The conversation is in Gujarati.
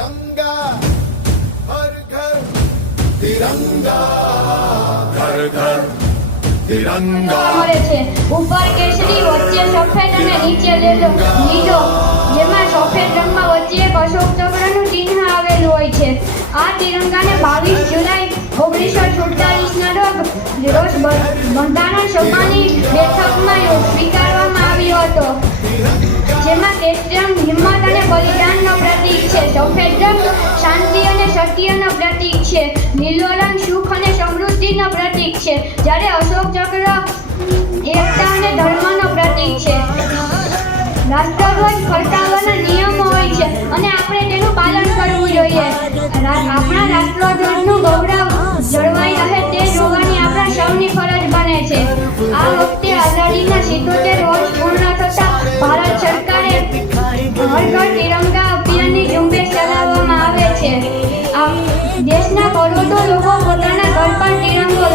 तिरंगा हर घर तिरंगा घर घर तिरंगा મળે છે ઉપર કેસરી વચ્ચે સફેદ અને નીચે લીલો જેમાં સફેદ રંગમાં વચ્ચે એક અશોક ચક્રનું ચિહ્ન આવેલું હોય છે આ તિરંગાને 22 જુલાઈ 1947 ના રોજ બંધારણ સભાની બેઠકમાં સ્વીકારવામાં આવ્યો હતો જેમાં કેસરી રંગ હિંમત અને બલિદાનનો પ્રતીક છે સફેદ રંગ શાંતિ અને સત્યનો પ્રતીક છે લીલો રંગ સુખ અને સમૃદ્ધિનો પ્રતીક છે જ્યારે અશોક ચક્ર એકતા અને ધર્મનો પ્રતીક છે રાષ્ટ્રધ્વજ ફરકાવવાના નિયમો હોય છે અને આપણે તેનું પાલન કરવું જોઈએ આપણા રાષ્ટ્રધ્વજનું ગૌરવ જળવાઈ રહે તે જોવાની આપણા સૌની ફરજ બને છે આ વખતે આઝાદીના 77 વર્ષ પૂર્ણ થતા ભારત સરકારે હર ઘર તિરંગા અભિયાનની ઝુંબેશ ચલાવવામાં આવે છે દેશના કરોડો લોકો પોતાના ઘર પર તિરંગો